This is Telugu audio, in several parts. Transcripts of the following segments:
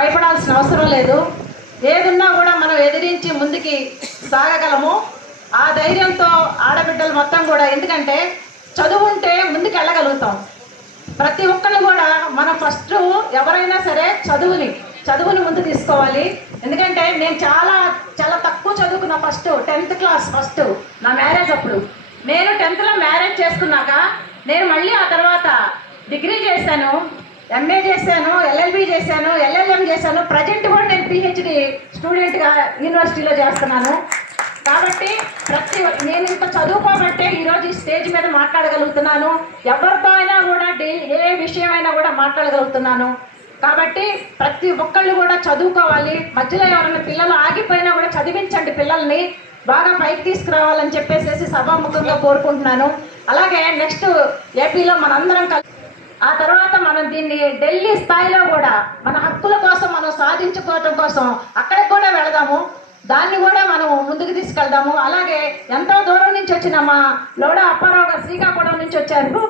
భయపడాల్సిన అవసరం లేదు. ఏదున్నా కూడా మనం ఎదిరించి ముందుకి సాగగలము. ఆ ధైర్యంతో ఆడబిడ్డలు మొత్తం కూడా, ఎందుకంటే చదువు ఉంటే ముందుకు వెళ్ళగలుగుతాం. ప్రతి ఒక్కళ్ళు కూడా మనం ఫస్ట్ ఎవరైనా సరే చదువుని ముందు తీసుకోవాలి. ఎందుకంటే నేను చాలా తక్కువ చదువుకున్నా. 10th క్లాస్ నా మ్యారేజ్ అప్పుడు. నేను 10th మ్యారేజ్ చేసుకున్నాక నేను మళ్ళీ ఆ తర్వాత డిగ్రీ చేశాను, ఎంఏ చేశాను, ఎల్ఎల్బి చేశాను, ఎల్ఎల్ఎం చేశాను. ప్రజెంట్ కూడా నేను పిహెచ్డి స్టూడెంట్గా యూనివర్సిటీలో చేస్తున్నాను. కాబట్టి నేను ఇంత చదువుకోబట్టే ఈరోజు ఈ స్టేజ్ మీద మాట్లాడగలుగుతున్నాను. ఎవరితో అయినా కూడా ఏ విషయమైనా కూడా మాట్లాడగలుగుతున్నాను. కాబట్టి ప్రతి ఒక్కళ్ళు కూడా చదువుకోవాలి. మధ్యలో ఎవరైనా పిల్లలు ఆగిపోయినా కూడా చదివించండి, పిల్లల్ని బాగా పైకి తీసుకురావాలని చెప్పేసి సభాముఖంగా కోరుకుంటున్నాను. అలాగే నెక్స్ట్ ఏపీలో మనందరం కలిసి ఆ తర్వాత మనం దీన్ని ఢిల్లీ స్థాయిలో కూడా మన హక్కుల కోసం మనం సాధించుకోవటం కోసం అక్కడికి కూడా వెళదాము. దాన్ని కూడా మనం ముందుకు తీసుకెళ్దాము. అలాగే ఎంతో దూరం నుంచి వచ్చిన మా లోడా అప్పారావు గారు శ్రీకాకుళం నుంచి వచ్చారు.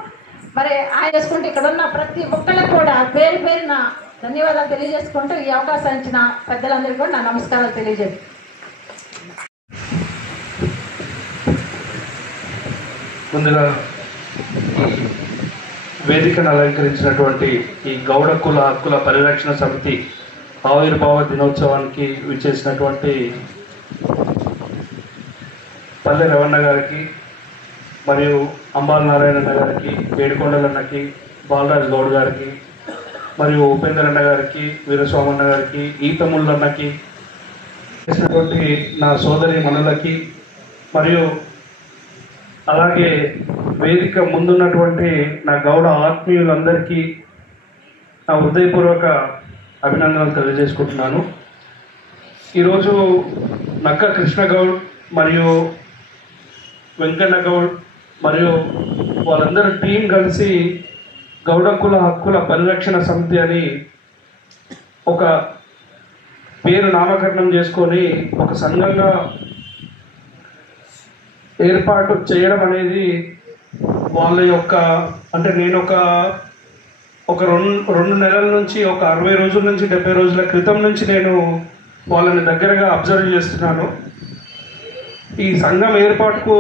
మరి ఆయన చేసుకుంటే ఇక్కడ ఉన్న ప్రతి ఒక్కళ్ళకి కూడా పేరున ధన్యవాదాలు తెలియజేసుకుంటూ ఈ అవకాశం ఇచ్చిన పెద్దలందరికీ కూడా నా నమస్కారాలు తెలియజేస్తాను. ముందుగా వేదికను అలంకరించినటువంటి ఈ గౌడ కుల హక్కుల పరిరక్షణ సమితి ఆవిర్భావ దినోత్సవానికి విచ్చేసినటువంటి పల్లె రవణ గారికి, మరియు అంబాల నారాయణన్న గారికి, ఏడుకొండలన్నకి, బాలరాజ్ గౌడ్ గారికి, మరియు ఉపేందర్ అన్న గారికి, వీరస్వామన్న గారికి, ఈతముళ్ళన్నకి, చేసినటువంటి నా సోదరి మనులకి, మరియు అలాగే వేదిక ముందున్నటువంటి నా గౌడ ఆత్మీయులందరికీ నా హృదయపూర్వక అభినందనలు తెలియజేసుకుంటున్నాను. ఈరోజు నక్క కృష్ణ గౌడ్ మరియు వెంకన్న గౌడ్ మరియు వాళ్ళందరూ టీం కలిసి గౌడ కుల హక్కుల పరిరక్షణ సమితి అని ఒక పేరు నామకరణం చేసుకొని ఒక సంఘంగా ఏర్పాటు చేయడం అనేది వాళ్ళ యొక్క, అంటే నేను ఒక రెండు నెలల నుంచి, ఒక 60 రోజుల నుంచి 70 రోజుల క్రితం నుంచి నేను వాళ్ళని దగ్గరగా అబ్జర్వ్ చేస్తున్నాను. ఈ సంఘం ఏర్పాటుకు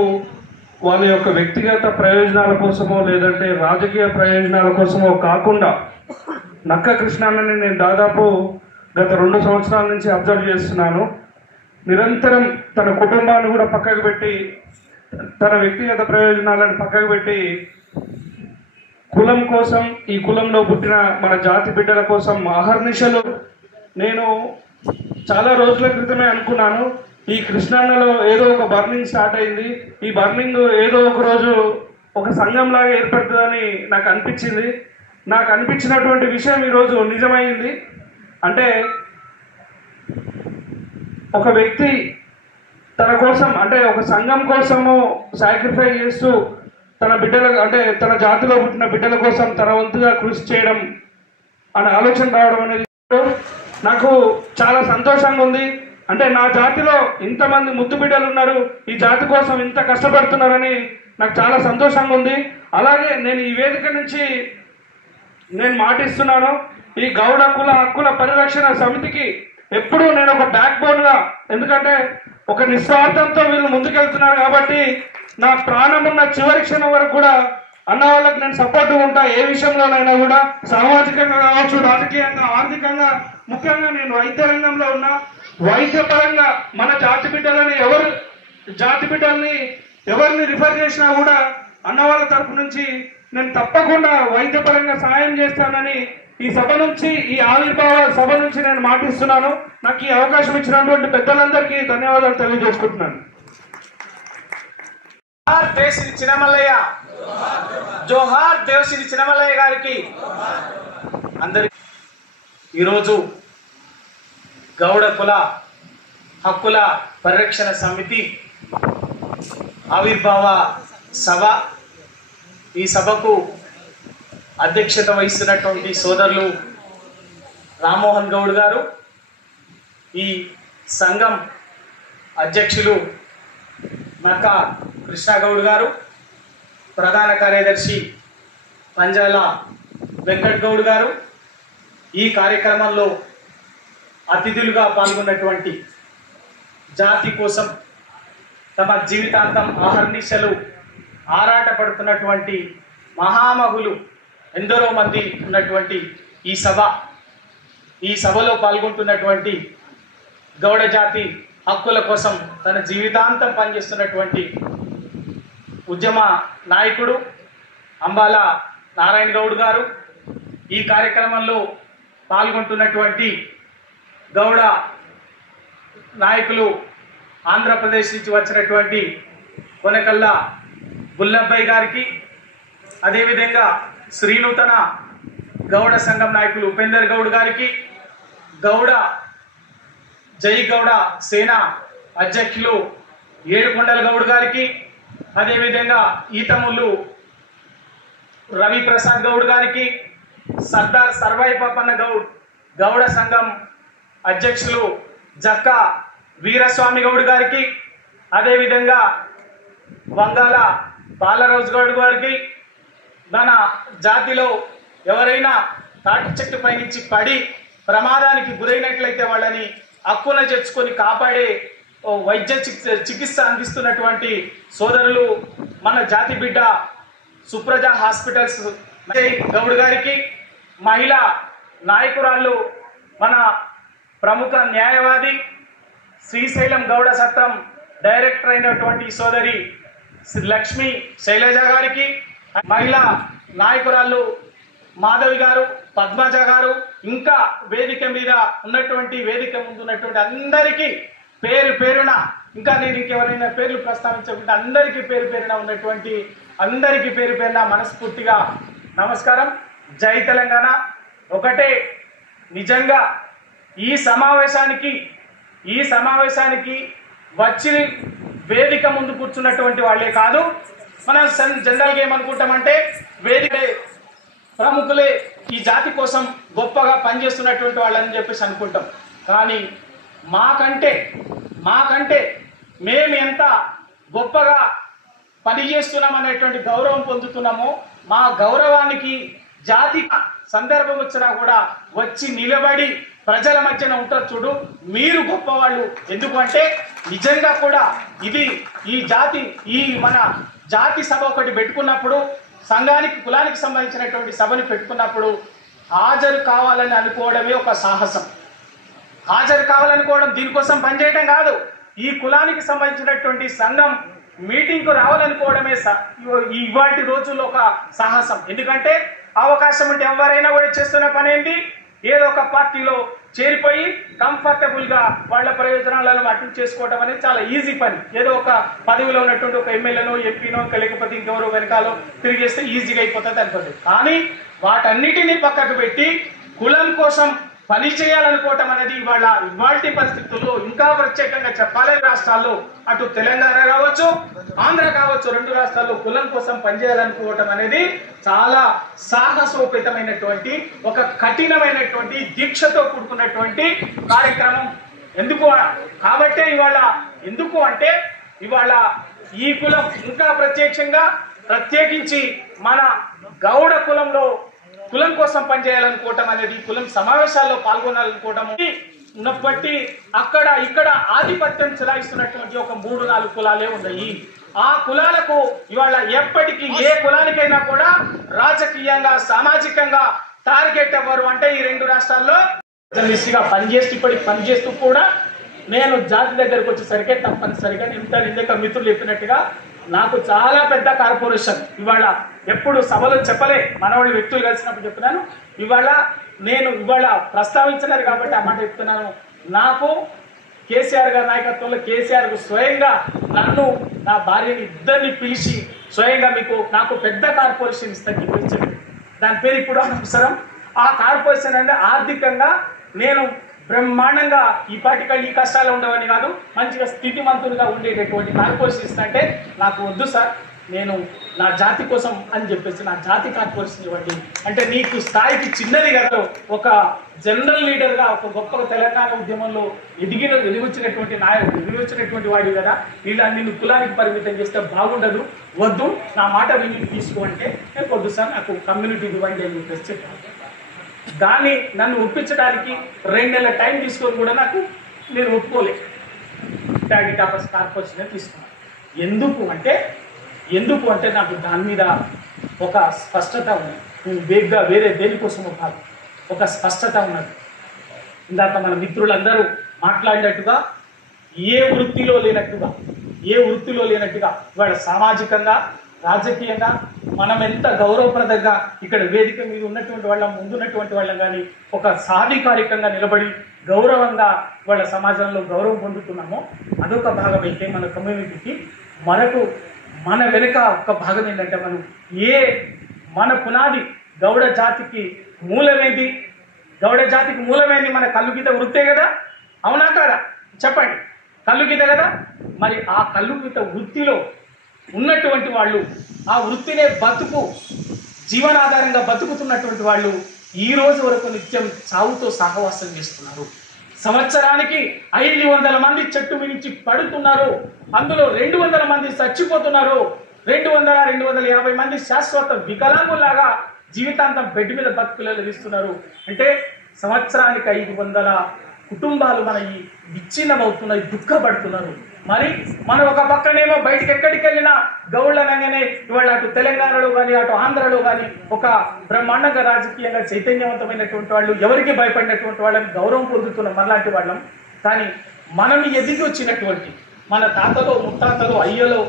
వాళ్ళ యొక్క వ్యక్తిగత ప్రయోజనాల కోసమో లేదంటే రాజకీయ ప్రయోజనాల కోసమో కాకుండా నక్క కృష్ణాన్నని నేను దాదాపు గత 2 సంవత్సరాల నుంచి అబ్జర్వ్ చేస్తున్నాను. నిరంతరం తన కుటుంబాన్ని కూడా పక్కకు పెట్టి, తన వ్యక్తిగత ప్రయోజనాలను పక్కకు పెట్టి కులం కోసం, ఈ కులంలో పుట్టిన మన జాతి బిడ్డల కోసం అహర్నిశలు. నేను చాలా రోజుల క్రితమే అనుకున్నాను, ఈ కృష్ణాన్నలో ఏదో ఒక బర్నింగ్ స్టార్ట్ అయింది, ఈ బర్నింగ్ ఏదో ఒక రోజు ఒక సంఘంలాగా ఏర్పడుతుందని నాకు అనిపించింది. నాకు అనిపించినటువంటి విషయం ఈరోజు నిజమైంది. అంటే ఒక వ్యక్తి తన కోసం, అంటే ఒక సంఘం కోసము సాక్రిఫై చేస్తూ తన బిడ్డల, అంటే తన జాతిలో పుట్టిన బిడ్డల కోసం తన వంతుగా కృషి చేయడం అనే ఆలోచన రావడం అనేది నాకు చాలా సంతోషంగా ఉంది. అంటే నా జాతిలో ఇంతమంది ముద్దు బిడ్డలు ఉన్నారు, ఈ జాతి కోసం ఇంత కష్టపడుతున్నారని నాకు చాలా సంతోషంగా ఉంది. అలాగే నేను ఈ వేదిక నుంచి నేను మాటిస్తున్నాను, ఈ గౌడ కుల హక్కుల పరిరక్షణ సమితికి ఎప్పుడూ నేను ఒక బ్యాక్ బోన్గా, ఎందుకంటే ఒక నిస్వార్థంతో వీళ్ళు ముందుకెళ్తున్నారు కాబట్టి నా ప్రాణం ఉన్న చివరి క్షణం వరకు కూడా అన్న వాళ్ళకి నేను సపోర్ట్ ఉంటా. ఏ విషయంలోనైనా కూడా, సామాజికంగా కావచ్చు, రాజకీయంగా, ఆర్థికంగా, ముఖ్యంగా నేను వైద్య రంగంలో ఉన్నా. వైద్యపరంగా మన జాతి బిడ్డల్ని ఎవరిని రిఫర్ చేసినా కూడా అన్న వాళ్ళ తరపు నుంచి నేను తప్పకుండా వైద్యపరంగా సహాయం చేస్తానని ఈ సభ నుంచి, ఈ ఆవిర్భావ సభ నుంచి నేను మాటిస్తున్నాను. నాకు ఈ అవకాశం ఇచ్చినటువంటి పెద్దలందరికీ ధన్యవాదాలు తెలియజేసుకుంటున్నాను. దేశిని చిన్నమల్లయ్య, జోహార్ దేశిని చిన్నమల్లయ్య గారికి అందరికీ ఈరోజు గౌడ కుల హక్కుల పరిరక్షణ సమితి ఆవిర్భావ సభ, ఈ సభకు అధ్యక్షత వహిస్తున్నటువంటి సోదరులు రామ్మోహన్ గౌడ్ గారు, ఈ సంఘం అధ్యక్షులు నక్క కృష్ణ గౌడ్ గారు, ప్రధాన కార్యదర్శి పంజాల వెంకట్ గౌడ్ గారు, ఈ కార్యక్రమంలో అతిథులుగా పాల్గొన్నటువంటి జాతి కోసం తమ జీవితాంతం అహర్నిశలు ఆరాటపడుతున్నటువంటి మహామహులు ఎందరో మంది ఉన్నటువంటి ఈ సభలో పాల్గొంటున్నటువంటి గౌడ జాతి హక్కుల కోసం తన జీవితాంతం పనిచేస్తున్నటువంటి ఉద్యమ నాయకుడు అంబాల నారాయణ గౌడ్ గారు, ఈ కార్యక్రమంలో పాల్గొంటున్నటువంటి గౌడ నాయకులు ఆంధ్రప్రదేశ్ నుంచి వచ్చినటువంటి కొనకల్ల బుల్లబ్బాయి గారికి, అదేవిధంగా శ్రీనూతన గౌడ సంఘం నాయకులు ఉపేందర్ గౌడ్ గారికి, గౌడ జై గౌడ సేన అధ్యక్షులు ఏడుకొండల గౌడ్ గారికి, అదేవిధంగా ఈతములు రవి ప్రసాద్ గౌడ్ గారికి, సర్దార్ సర్వాయి పాపన్న గౌడ్ గౌడ సంఘం అధ్యక్షులు జక్కా వీరస్వామి గౌడ్ గారికి, అదేవిధంగా వంగాల బాలరాజు గౌడ్ గారికి, మన జాతిలో ఎవరైనా తాటి చెట్టు పైనుంచి పడి ప్రమాదానికి గురైనట్లయితే వాళ్ళని హక్కున చేర్చుకొని కాపాడే వైద్య చికిత్స అందిస్తున్నటువంటి సోదరులు మన జాతి బిడ్డ సుప్రజ హాస్పిటల్స్ గౌడ్ గారికి, మహిళా నాయకురాళ్ళు మన ప్రముఖ న్యాయవాది శ్రీశైలం గౌడ సత్రం డైరెక్టర్ అయినటువంటి సోదరి లక్ష్మి శైలజ గారికి, మహిళా నాయకురాళ్ళు మాధవి గారు, పద్మజ గారు, ఇంకా వేదిక మీద ఉన్నటువంటి వేదిక ముందు ఉన్నటువంటి అందరికీ పేరు పేరున, ఇంకా నేను ఇంకెవరైనా పేర్లు ప్రస్తావించకుండా అందరికీ పేరు పేరున ఉన్నటువంటి అందరికీ పేరు పేరున మనస్ఫూర్తిగా నమస్కారం. జై తెలంగాణ. ఒకటే, నిజంగా ఈ సమావేశానికి వచ్చి వేదిక ముందు కూర్చున్నటువంటి వాళ్ళే కాదు, మనం జనరల్గా ఏమనుకుంటామంటే వేదికలే ప్రముఖులే ఈ జాతి కోసం గొప్పగా పనిచేస్తున్నటువంటి వాళ్ళని చెప్పేసి అనుకుంటాం. కానీ మాకంటే మేము ఎంత గొప్పగా పనిచేస్తున్నాం అనేటువంటి గౌరవం పొందుతున్నామో, మా గౌరవానికి జాతి సందర్భం వచ్చినా కూడా వచ్చి నిలబడి ప్రజల మధ్యన ఉంటారు చూడు, మీరు గొప్పవాళ్ళు. ఎందుకంటే నిజంగా కూడా ఈ మన జాతి సభ ఒకటి పెట్టుకున్నప్పుడు, సంఘానికి కులానికి సంబంధించినటువంటి సభని పెట్టుకున్నప్పుడు హాజరు కావాలని అనుకోవడమే ఒక సాహసం. హాజరు కావాలనుకోవడం దీనికోసం పనిచేయడం కాదు. ఈ కులానికి సంబంధించినటువంటి సంఘం మీటింగ్కు రావాలనుకోవడమే ఇవాటి రోజుల్లో ఒక సాహసం. ఎందుకంటే అవకాశం ఉంటే ఎవరైనా కూడా చేస్తున్న పని ఏంటి, ఏదో ఒక పార్టీలో చేరిపోయి కంఫర్టబుల్గా వాళ్ళ ప్రయోజనాలను అటెండ్ చేసుకోవడం అనేది చాలా ఈజీ పని. ఏదో ఒక పదవిలో ఉన్నటువంటి ఒక ఎమ్మెల్యేనో ఎంపీనో లేకపోతే ఇంకెవరో వెనకాలో తిరిగేస్తే ఈజీగా అయిపోతుంది అనుకోండి. కానీ వాటన్నిటినీ పక్కకు పెట్టి కులం కోసం పని చేయాలనుకోవటం అనేది ఇవాల్టి పరిస్థితుల్లో ఇంకా ప్రత్యేకంగా చెప్పాలి. రాష్ట్రాల్లో అటు తెలంగాణ కావచ్చు, ఆంధ్ర కావచ్చు, రెండు రాష్ట్రాల్లో కులం కోసం పనిచేయాలనుకోవటం అనేది చాలా సాహసోపేతమైనటువంటి, ఒక కఠినమైనటువంటి దీక్షతో కూడుకున్నటువంటి కార్యక్రమం. కాబట్టి ఇవాళ ఈ కులం ఇంకా ప్రత్యేకించి మన గౌడ కులం కోసం పనిచేయాలనుకోవటం అనేది, కులం సమావేశాల్లో పాల్గొనాలనుకోవటం ఉన్నప్పటి అక్కడ ఇక్కడ ఆధిపత్యం చెలాయిస్తున్నటువంటి ఒక 3-4 కులాలే ఉన్నాయి. ఆ కులాలకు ఇవాళ ఎప్పటికీ ఏ కులానికైనా కూడా రాజకీయంగా సామాజికంగా టార్గెట్ అవ్వరు. అంటే ఈ రెండు రాష్ట్రాల్లో జర్నలిస్ట్గా పనిచేస్తూ కూడా నేను జాతి దగ్గరకు వచ్చేసరికి తప్పనిసరిగా ఇందాక మిత్రులు చెప్పినట్టుగా నాకు చాలా పెద్ద కార్పొరేషన్. ఇవాళ ఎప్పుడు సభలో చెప్పలే, మనవాళ్ళు వ్యక్తులు కలిసినప్పుడు చెప్తున్నాను. ఇవాళ ప్రస్తావించలేదు కాబట్టి ఆ మాట చెప్తున్నాను. నాకు కేసీఆర్ గారి నాయకత్వంలో కేసీఆర్కు స్వయంగా నన్ను, నా భార్యని ఇద్దరిని పిలిచి స్వయంగా నాకు పెద్ద కార్పొరేషన్ ఇస్తాను చెప్పి, దాని పేరు ఇప్పుడు అవసరం. ఆ కార్పొరేషన్ అంటే ఆర్థికంగా నేను బ్రహ్మాండంగా ఈ కష్టాలు ఉండవని కాదు, మంచిగా స్థితిమంతులుగా ఉండేటటువంటి కార్పొరేషన్ ఇస్తుంటే నాకు వద్దు సార్, నేను నా జాతి కోసం అని చెప్పేసి నా జాతి కార్పొరేషన్ ఇవ్వండి అంటే, నీకు స్థాయికి చిన్నది కదా, ఒక జనరల్ లీడర్గా ఒక గొప్ప తెలంగాణ ఉద్యమంలో ఎదిగొచ్చినటువంటి వాడు కదా, నిన్ను కులానికి పరిమితం చేస్తే బాగుండదు, వద్దు, నా మాట విని తీసుకో అంటే, వద్దు సార్ నాకు కమ్యూనిటీ ఇవ్వండి అని చెప్పేసి చెప్పాను. దాన్ని నన్ను ఒప్పించడానికి 2 నెలల టైం తీసుకొని కూడా నేను ఒప్పుకోలేదు. ట్యాగ్ కార్పొరేషన్ తీసుకున్నాను. ఎందుకు అంటే నాకు దాని మీద ఒక స్పష్టత ఉంది. నేను వేగ్గా వేరే దేనికోసమో కాదు, ఒక స్పష్టత ఉన్నది. ఇందాక మన మిత్రులందరూ మాట్లాడినట్టుగా ఏ వృత్తిలో లేనట్టుగా ఇవాళ సామాజికంగా, రాజకీయంగా మనం ఎంత గౌరవప్రదంగా ఇక్కడ వేదిక మీద ఉన్నటువంటి వాళ్ళం, ముందున్నటువంటి వాళ్ళం కానీ ఒక సాధికారికంగా నిలబడి గౌరవంగా వాళ్ళ సమాజంలో గౌరవం పొందుతున్నామో అదొక భాగం అయితే మన కమ్యూనిటీకి మన వెనుక ఒక భాగం ఏంటంటే మన పునాది గౌడ జాతికి మూలమేంది? మన కల్లుగీత వృత్తే కదా, అవునా కాదా? చెప్పండి, కల్లుగీత కదా. మరి ఆ కల్లుగీత వృత్తిలో ఉన్నటువంటి వాళ్ళు, ఆ వృత్తినే జీవనాధారంగా బతుకుతున్నటువంటి వాళ్ళు ఈ రోజు వరకు నిత్యం చావుతో సహవాసం చేస్తున్నారు. సంవత్సరానికి 500 మంది చెట్టు మించి పడుతున్నారు. అందులో 200 మంది చచ్చిపోతున్నారు. 250 మంది శాశ్వత వికలాంగులాగా జీవితాంతం బెడ్ మీద బతుకులు ఇస్తున్నారు. అంటే సంవత్సరానికి 500 కుటుంబాలు మన ఈ విచ్ఛిన్నమవుతున్నాయి, దుఃఖపడుతున్నారు. మరి మనం ఒక పక్కనేమో బయటికి ఎక్కడికి వెళ్ళినా గౌళ్ళనగానే ఇవాళ అటు తెలంగాణలో కానీ అటు ఆంధ్రలో కానీ ఒక బ్రహ్మాండంగా రాజకీయంగా చైతన్యవంతమైనటువంటి వాళ్ళు, ఎవరికి భయపడినటువంటి వాళ్ళని గౌరవం పొందుతున్న మనలాంటి వాళ్ళం. కానీ మనం ఎదిగి వచ్చినటువంటి మన తాతలో, ముత్తాతలో, అయ్యలో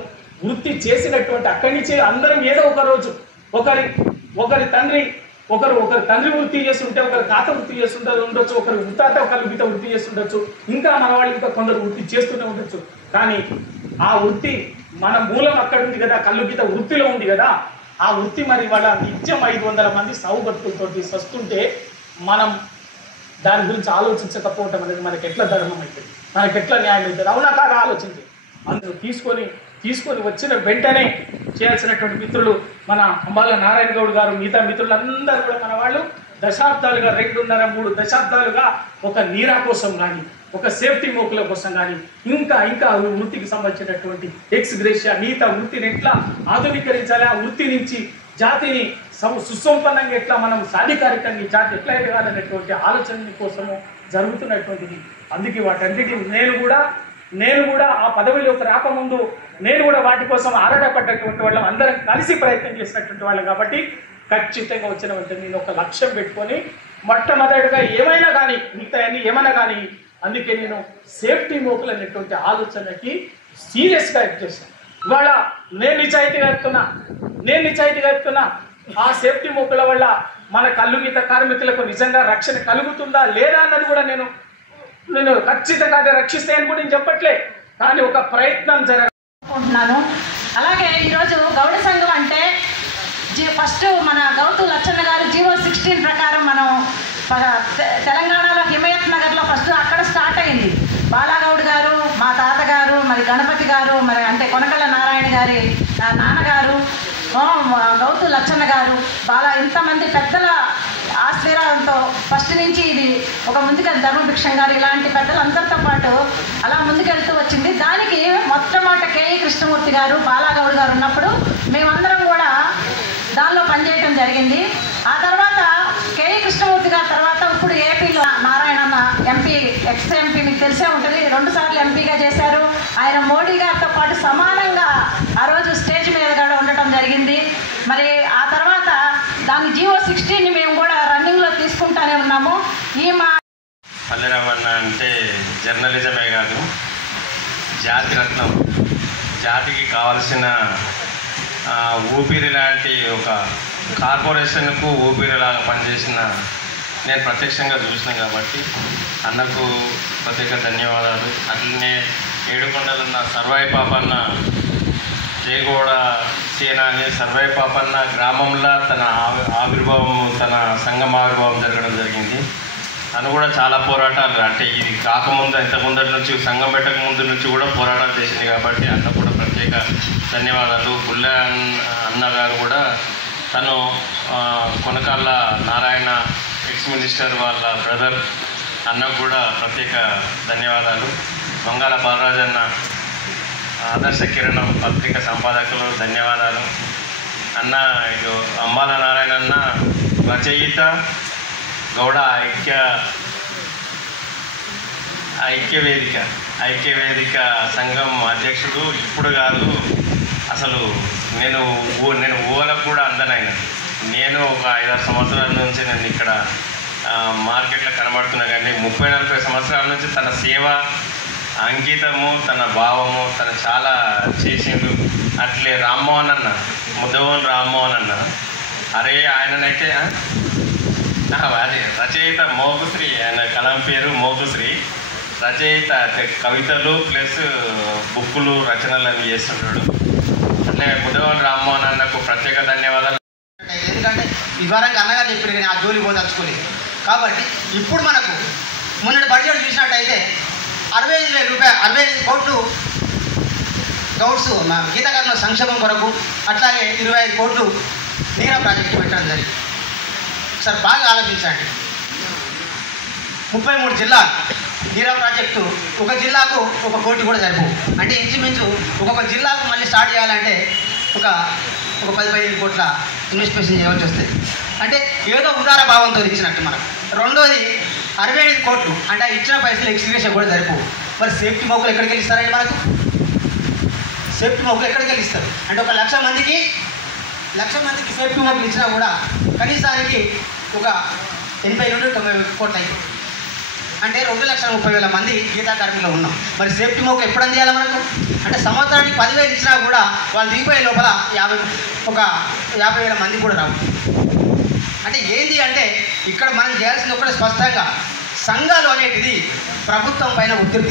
వృత్తి చేసినటువంటి అక్కడి నుంచి అందరం ఏదో ఒక రోజు ఒకరి తండ్రి వృత్తి చేస్తుంటే, ఒకరి తాత వృత్తి ఉండొచ్చు, ఒకరి ముత్తాత కల్లుగీత వృత్తి చేస్తుండొచ్చు, ఇంకా మన వాళ్ళు ఇంకా కొందరు వృత్తి చేస్తూనే ఉండొచ్చు. కానీ ఆ వృత్తి మన మూలం అక్కడ ఉంది కదా, కల్లుగీత వృత్తిలో ఉంది కదా. ఆ వృత్తి మరి వాళ్ళ నిత్యం 500 మంది సాగు బతుకులతోటి వస్తుంటే మనం దాని గురించి ఆలోచించకపోవటం అనేది మనకి ఎట్లా ధర్మం అవుతుంది, మనకి ఎట్లా న్యాయం అవుతుంది? అవునా కాదు ఆలోచించి అందులో తీసుకొని వచ్చిన వెంటనే చేయాల్సినటువంటి మిత్రులు మన అంబాల నారాయణ గౌడ్ గారు, మిగతా మిత్రులందరూ కూడా మన వాళ్ళు దశాబ్దాలుగా 2.5-3 దశాబ్దాలుగా ఒక నీరా కోసం కానీ, ఒక సేఫ్టీ మోకుల కోసం కానీ, ఇంకా వృత్తికి సంబంధించినటువంటి ఎక్స్గ్రేషియా మిగతా వృత్తిని ఎట్లా ఆధునీకరించాలి, ఆ వృత్తి నుంచి జాతిని సుసంపన్నంగా ఎట్లా మనం సాధికారికంగా జాతి ఎట్లా ఎదగాలనేటువంటి ఆలోచన కోసము జరుగుతున్నటువంటిది. అందుకే వాటన్నిటిని నేను కూడా ఆ పదవిలోకి రాకముందు నేను కూడా వాటి కోసం ఆరాటపడ్డటువంటి వాళ్ళం, అందరం కలిసి ప్రయత్నం చేసినటువంటి వాళ్ళం. కాబట్టి ఖచ్చితంగా వచ్చిన వెంటనే నేను ఒక లక్ష్యం పెట్టుకొని మొట్టమొదటిగా ఏమైనా కానీ మిగతా ఏమైనా కానీ అందుకే నేను సేఫ్టీ మోకులు అనేటువంటి ఆలోచనకి సీరియస్గా చేశాను. ఇవాళ నేను నిజాయితీగా చెప్తున్నా ఆ సేఫ్టీ మోకుల వల్ల మన కల్లుగీత కార్మికులకు నిజంగా రక్షణ కలుగుతుందా లేదా అన్నది కూడా నేను ఖచ్చితంగా అదే రక్షిస్తాయని కూడా నేను చెప్పట్లే, కానీ ఒక ప్రయత్నం జరగాలనుకుంటున్నాను. అలాగే ఈరోజు గౌడ సంఘం అంటే ఫస్ట్ మన గౌతు లచ్చన్న గారు జీవో 16 ప్రకారం మనం తెలంగాణలో హిమయత్ నగర్లో ఫస్ట్ అక్కడ స్టార్ట్ అయింది. బాలాగౌడ్ గారు, మా తాతగారు, మరి గణపతి గారు, మరి అంటే కొనకళ్ళ నారాయణ గారి నాన్నగారు, గౌతు లచ్చన్న గారు, ఇంతమంది పెద్దల ఆశీర్వాదంతో ఫస్ట్ నుంచి ఇది ఒక ముందుకు ధర్మభిక్షం గారు ఇలాంటి పెద్దలందరితో పాటు అలా ముందుకెళ్తూ వచ్చింది. దానికి మొట్టమొదట కేఈ కృష్ణమూర్తి గారు, బాలాగౌడ్ గారు ఉన్నప్పుడు మేమందరం కూడా దానిలో పనిచేయడం జరిగింది. ఆ తర్వాత కేఈ కృష్ణమూర్తి గారి తర్వాత ఇప్పుడు ఏపీలో నారాయణన్న ఎంపీ, ఎక్స్ ఎంపీ మీకు తెలిసే ఉంటుంది, 2 సార్లు ఎంపీగా చేశారు. ఆయన మోడీ గారితో పాటు సమానంగా ఆ రోజు స్టేజ్ మీద కూడా ఉండటం జరిగింది. మరి ఆ తర్వాత దాని జీవో 16ని మేము కూడా రన్నింగ్లో తీసుకుంటానే ఉన్నాము. పల్లెరామన్న అంటే జర్నలిజమే కాదు, జాతిరత్నం, జాతికి కావలసిన ఊపిరి లాంటి ఒక కార్పొరేషన్కు ఊపిరిలాగా పనిచేసిన నేను ప్రత్యక్షంగా చూసిన కాబట్టి అన్నకు ప్రత్యేక ధన్యవాదాలు. అట్లనే ఏడుకొండలున్న సర్వాయి పాపన్న జయగౌడ సేనాని సర్వాయి పాపన్న గ్రామంలో తన ఆవిర్భావం, తన సంఘం ఆవిర్భావం జరగడం జరిగింది. తను కూడా చాలా పోరాటాలు, అంటే ఇది కాకముందు ఇంతకుముందటి నుంచి సంఘం పెట్టక ముందు నుంచి కూడా పోరాటాలు చేసింది కాబట్టి అన్న కూడా ప్రత్యేక ధన్యవాదాలు. బుల్ల అన్న గారు కూడా తను కొనకాళ్ళ నారాయణ ఎక్స్ మినిస్టర్ వాళ్ళ బ్రదర్, అన్నకు కూడా ప్రత్యేక ధన్యవాదాలు. మంగాళ బాలరాజన్న ఆదర్శ కిరణం పత్రిక సంపాదకులు ధన్యవాదాలు. అన్న అంబాల నారాయణ అన్న రచయిత, గౌడ ఐక్యవేదిక సంఘం అధ్యక్షుడు ఇప్పుడు కాదు, అసలు నేను ఊహలకు కూడా అందనైనా. నేను ఒక 5-6 సంవత్సరాల నుంచి నేను ఇక్కడ మార్కెట్లో కనబడుతున్నా, కానీ 30-40 సంవత్సరాల నుంచి తన సేవ, అంకితము, తన భావము తను చాలా చేసిండు. అట్లే రామ్మోహన్ అన్న, ముద్దవోన్ రామ్మోహన్ అన్న, అరే ఆయననైతే అదే రచయిత మోగుశ్రీ, ఆయన కలం పేరు మోగుశ్రీ, రచయిత కవితలు ప్లస్ బుక్కులు రచనలు అని చేస్తుంటాడు. అట్లే ముద్దవోన్ రామ్మోహన్ అన్నకు ప్రత్యేక ధన్యవాదాలు. ఎందుకంటే ఇదివరకు అన్నగారు చెప్పారు కానీ ఆ జోలి పోదలుచుకోలేదు. కాబట్టి ఇప్పుడు మనకు మొన్నటి బడ్జెట్ చూసినట్టయితే 65,000 రూపాయలు 65 కోట్లు గౌడ్స్ గీతకారుల సంక్షేమం కొరకు, అట్లాగే 25 కోట్లు నీరా ప్రాజెక్టు పెట్టడం జరిగింది. సార్ బాగా ఆలోచించండి, 33 జిల్లాలు నీరా ప్రాజెక్టు, ఒక జిల్లాకు 1 కోటి కూడా సరిపోవు. అంటే ఇంచుమించు ఒక్కొక్క జిల్లాకు మళ్ళీ స్టార్ట్ చేయాలంటే ఒక 10-15 కోట్ల ఇన్వెస్టిగేషన్ చేయవలసి వస్తుంది. అంటే ఏదో ఉదార భావంతో ఇచ్చినట్టు మనం. రెండోది 65 కోట్లు అంటే ఇచ్చిన పైసలు ఎక్స్టిగేషన్ కూడా సరిపోవు. మరి సేఫ్టీ మోకులు ఎక్కడికి వెళ్ళిస్తారండి? మనకు సేఫ్టీ మోకులు ఎక్కడికి వెళ్ళిస్తారు? అంటే 1,00,000 మందికి సేఫ్టీ మోకులు ఇచ్చినా కూడా కనీసానికి ఒక 80 నుండి 90 కోట్లు అవుతుంది. అంటే 2,30,000 మంది గీతా కార్మికులు ఉన్నాం. మరి సేఫ్టీ మోకులు ఎప్పుడు అందియాలి మనకు? అంటే సంవత్సరానికి 10,000 ఇచ్చినా కూడా వాళ్ళు దిగిపోయే లోపల 50,000 మంది కూడా రావు. అంటే ఏంటి అంటే ఇక్కడ మనం చేయాల్సింది ఒకటి స్పష్టంగా, సంఘాలు అనేటిది ప్రభుత్వం పైన ఒత్తిడి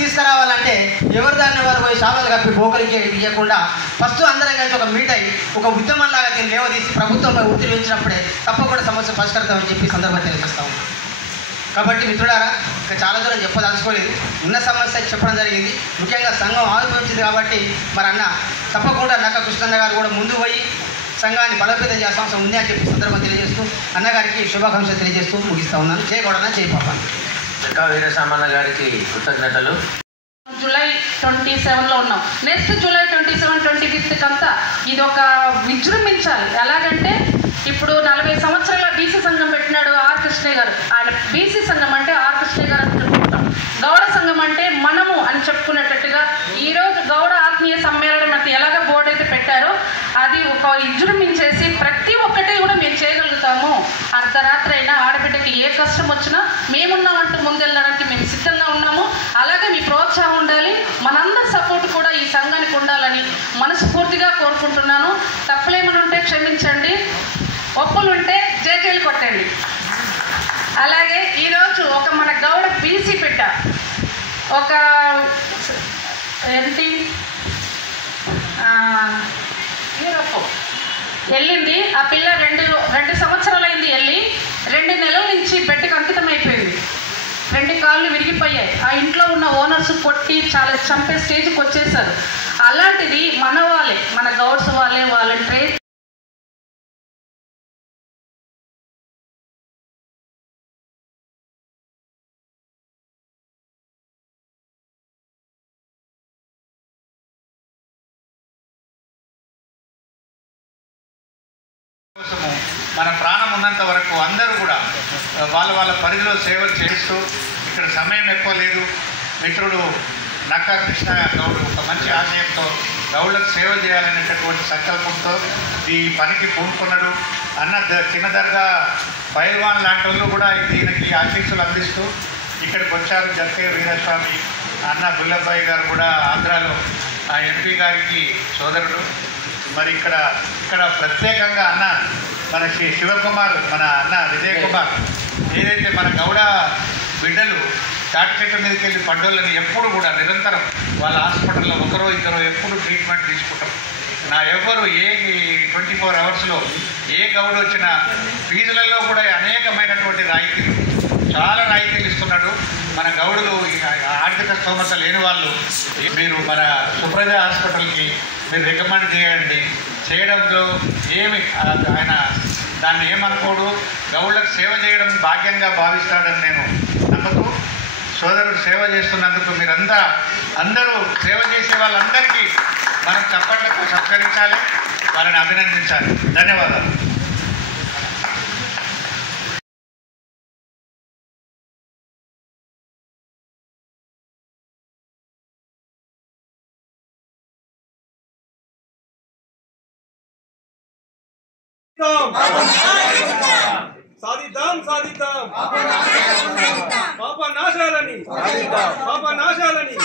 తీసుకురావాలంటే ఎవరి దాన్ని వారు పోయి షాపులు కప్పి బోకలికి ఇవ్వకుండా ఫస్ట్ అందరం కలిసి ఒక మీట్ అయ్యి ఒక ఉద్యమంలాగా దీన్ని లేవదీసి ప్రభుత్వంపై ఒత్తిడి పెంచినప్పుడే తప్పకుండా సమస్య పరిష్కరిస్తామని చెప్పి సందర్భంగా తెలియజేస్తా ఉన్నాం. కాబట్టి మిత్రులారా, ఇంకా చాలా దూరం చెప్పదలుచుకోలేదు, ఉన్న సమస్య చెప్పడం జరిగింది. ముఖ్యంగా సంఘం ఆవిర్భవించింది కాబట్టి మరి అన్న తప్పకుండా నక్క కృష్ణన్న గారు కూడా ముందు పోయి సంఘాన్ని బలోపేతం చేస్తాం ఉంది అని చెప్పి సందర్భం తెలియజేస్తూ అన్నగారికి శుభాకాంక్షలు తెలియజేస్తూ ముగిస్తా ఉన్నాను. చేయకూడనా చేయపాపాను. చెక్కా వీరసామన్న గారికి కృతజ్ఞతలు. జూలై 27లో ఉన్నాం. నెక్స్ట్ జూలై 27, 25 అంతా ఇది ఒక విజృంభించాలి. ఎలాగంటే ఇప్పుడు 40 సంవత్సరాల బీసీ సంఘం పెట్టినాడు ఆర్ కృష్ణయ్య గారు. ఆయన బీసీ సంఘం అంటే ఆర్ కృష్ణయ్య గారు అని చెప్పుకుంటాం, గౌడ సంఘం అంటే మనము అని చెప్పుకునేటట్టుగా ఈరోజు గౌడ ఆత్మీయ సమ్మేళనం అంటే ఎలాగ బోర్డు అయితే పెట్టారో అది ఒక విజృంభించేసి ప్రతి ఒక్కటి కూడా మేము చేయగలుగుతాము. అర్ధరాత్రి అయినా ఆడబిడ్డకి ఏ కష్టం వచ్చినా మేమున్నామంటూ ముందెళ్ళడానికి మేము సిద్ధంగా ఉన్నాము. అలాగే మీ ప్రోత్సాహం ఉండాలి, మనందరి సపోర్ట్ కూడా ఈ సంఘానికి ఉండాలని మనస్ఫూర్తిగా కోరుకుంటున్నాను. తప్పులేమని ఉంటే క్షమించండి, ఒప్పులుంటే జేజేలు కొట్టండి. అలాగే ఈరోజు ఒక మన గౌడ బీసీ పెట్ట ఒక ఏంటి వెళ్ళింది. ఆ పిల్ల 2 సంవత్సరాలైంది వెళ్ళి, 2 నెలల నుంచి బెడ్కి అంకితం అయిపోయింది. 2 కాళ్ళు విరిగిపోయాయి. ఆ ఇంట్లో ఉన్న ఓనర్స్ కొట్టి చాలా చంపే స్టేజ్కి వచ్చేసారు. అలాంటిది మన వాళ్ళే, మన గౌడ్స్ వాళ్ళని ట్రేడ్ కోసము మన ప్రాణం ఉన్నంత వరకు అందరూ కూడా వాళ్ళ పరిధిలో సేవలు చేస్తూ, ఇక్కడ సమయం ఎక్కువ లేదు, మిత్రుడు నక్కా కృష్ణ గౌడ్ ఒక మంచి ఆశయంతో గౌడ్లకు సేవ చేయాలనేటటువంటి సంకల్పంతో ఈ పనికి పూనుకున్నాడు. అన్న చిన్న దర్గా పైల్వాన్ లాంటి వాళ్ళు కూడా దీనికి ఆశీస్సులు అందిస్తూ ఇక్కడికి వచ్చారు. జక్కే వీరస్వామి అన్న బుల్లబ్బాయి గారు కూడా ఆంధ్రాలో ఆ ఎంపీ గారికి సోదరుడు. మరి ఇక్కడ ప్రత్యేకంగా అన్న మన శివకుమార్, మన అన్న విజయ్ కుమార్ ఏదైతే మన గౌడ బిడ్డలు తాటి చెట్ల మీదకి వెళ్ళి పడ్డోళ్ళని ఎప్పుడు కూడా నిరంతరం వాళ్ళ హాస్పిటల్లో 1-2 ఎప్పుడు ట్రీట్మెంట్ తీసుకుంటారు. ఎవరు 24 అవర్స్లో ఏ గౌడు వచ్చినా ఫీజులలో కూడా అనేకమైనటువంటి రాయితీలు, చాలా రాయితీలు ఇస్తున్నాడు. మన గౌడులు ఆర్థిక స్తోమత లేని వాళ్ళు మీరు మన సుప్రజ హాస్పిటల్కి మీరు రికమెండ్ చేయండి. చేయడంలో ఆయన దాన్ని ఏమనుకోడు, గౌళ్ళకు సేవ చేయడం భాగ్యంగా భావిస్తాడని నేను నమ్ముతూ, సోదరుడు సేవ చేస్తున్నందుకు అందరూ సేవ చేసే వాళ్ళందరికీ మనం చప్పట్లకు సత్కరించాలి, వాళ్ళని అభినందించాలి. ధన్యవాదాలు. సాధిద్దాం సాధిద్దాం పాప నాశాలని